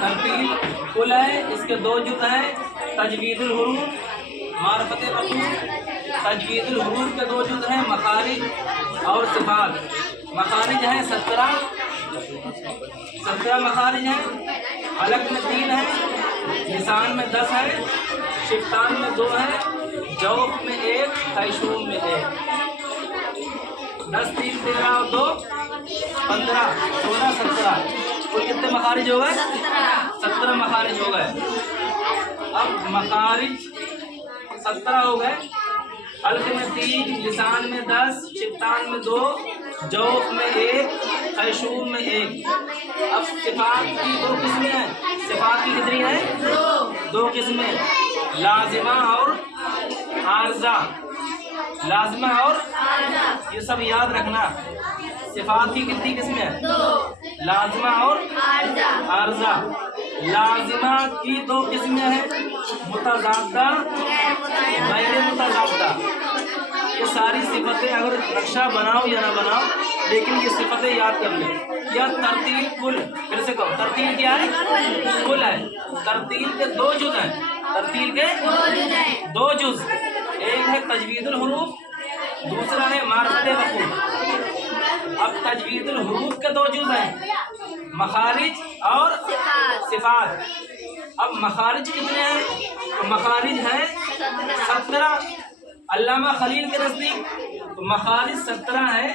ترتیل کل ہے، اس کے دو جز ہیں، تجوید الحروف، معرفت مخلوق۔ تجوید الحروف کے دو جز ہیں، مخارج اور صفات۔ مخارج ہیں 17 مخارج ہیں، حلق میں 3 ہیں، لسان میں 10 ہیں، شفتان میں 2 ہیں، جوف میں 1، خیشوم میں 1۔ 10 3 13 اور 2 15 16 17۔ کل کتنے مخارج ہو گئے؟ 17 مخارج ہو گئے۔ اب مخارج 17 ہو گئے، حلق میں 3، لسان میں 10، شفتان میں 2، جوف میں 1، خیشوم میں 1۔ اب صفات کی 2 قسمیں ہیں۔ صفات کی کتنی ہیں؟ 2 قسمیں، لازمہ اور عارضہ۔ لازمہ اور یہ سب یاد رکھنا۔ صفات کی کتنی قسمیں ہیں؟ 2، لازمہ اور عارضہ۔ لازمہ کی 2 قسمیں ہیں، متضادہ، غیر متضادہ۔ یہ ساری صفتیں اگر نقشہ بناؤ یا نہ بناؤ لیکن یہ صفتیں یاد کر لیں۔ یا ترتیل کل، پھر سے کہو، ترتیل کیا ہے؟ کل ہے۔ ترتیل کے 2 جز ہیں، ترتیل کے 2 جز، ایک ہے تجوید الحروف، دوسرا ہے معرفت مخلوق۔ اب تجوید الحروف کے 2 جز ہیں، مخارج اور صفات۔ اب مخارج کتنے ہیں؟ تو مخارج ہیں 17۔ علامہ خلیل کے نزدیک تو مخارج 17 ہیں،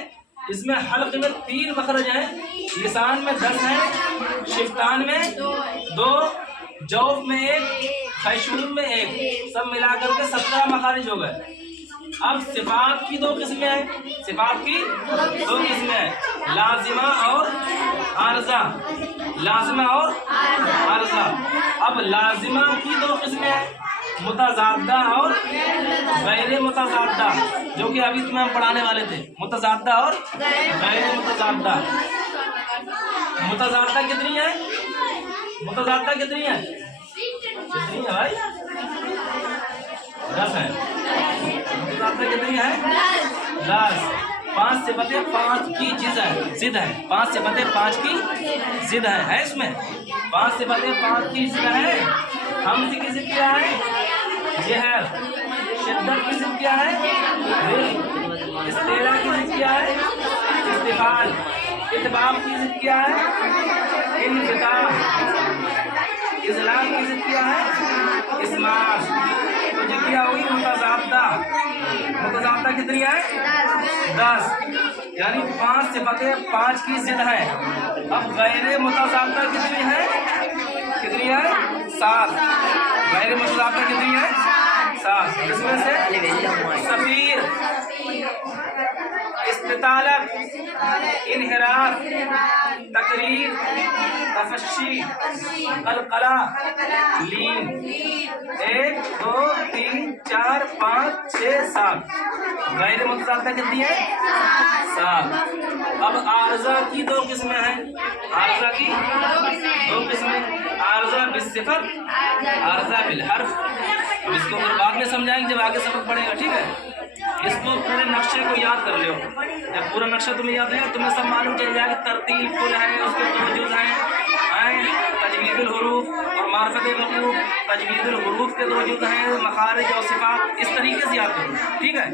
اس میں حلق میں 3 مخرج ہیں، لسان میں 10 ہیں، شفتان میں 2، جوف میں 1، خیشوم میں 1۔ سب ملا کر کے 17 مخارج ہو گئے۔ اب صفات کی 2 قسمیں ہیں، صفات کی 2 قسمیں ہیں، لازمہ اور عارضہ۔ لازمہ اور عارضہ۔ اب لازمہ کی 2 قسمیں ہیں، متضادہ اور غیر متضادہ، جو کہ ابھی تمہیں ہم پڑھانے والے تھے، متضادہ اور غیر متضادہ۔ متضادہ کتنی ہے؟ متضادہ کتنی ہے؟ کتنی ہے بھائی؟ 10 ہے۔ متضادہ کتنی ہے؟ 10۔ 5 صفتیں 5 کی ضد ہیں، 5 صفتیں 5 کی ضد ہیں، ہے اس میں 5 صفتیں 5 کی ضد ہیں۔ حمز کی ضد کیا ہے؟ جہر۔ شدت کی ضد کیا ہے؟ استعلاء کی ضد کیا ہے؟ استفال۔ اتباع کی ضد کیا ہے؟ انفتاح۔ اذلال کی ضد کیا ہے؟ اسماع۔ تو یہ کیا ہوئی؟ متضادہ۔ متضادہ کتنی ہے؟ 10۔ یعنی 5 صفتیں 5 کی ضد ہیں۔ اب غیر متضادہ کتنی ہے؟ کتنی ہے؟ 7۔ غیر متضادہ کتنی ہے؟ 7۔ اس میں سے صفیر، استطالت، انحراف، تقریر، تفشی، قلقلہ، لین۔ 1 2 3 4 5 6 7۔ غیر متضادہ کتنی ہے؟ 7۔ اب عارضہ کی 2 قسمیں ہیں، عارضہ کی 2 قسمیں، عارضہ بالصفت، عارضہ بالحرف۔ اس کو پھر بعد میں سمجھائیں گے جب آگے سبق پڑھے گا، ٹھیک ہے؟ اس کو پورے نقشے کو یاد کر لو۔ جب پورا نقشہ تمہیں یاد ہے تمہیں سب معلوم چل جائے گا۔ ترتیل کل ہے، اس کے 2 جز ہیں، تجوید الحروف اور معرفت مخلوق۔ تجوید الحروف کے 2 جز ہیں، مخارج اور صفات۔ اس طریقے سے یاد کرو، ٹھیک ہے؟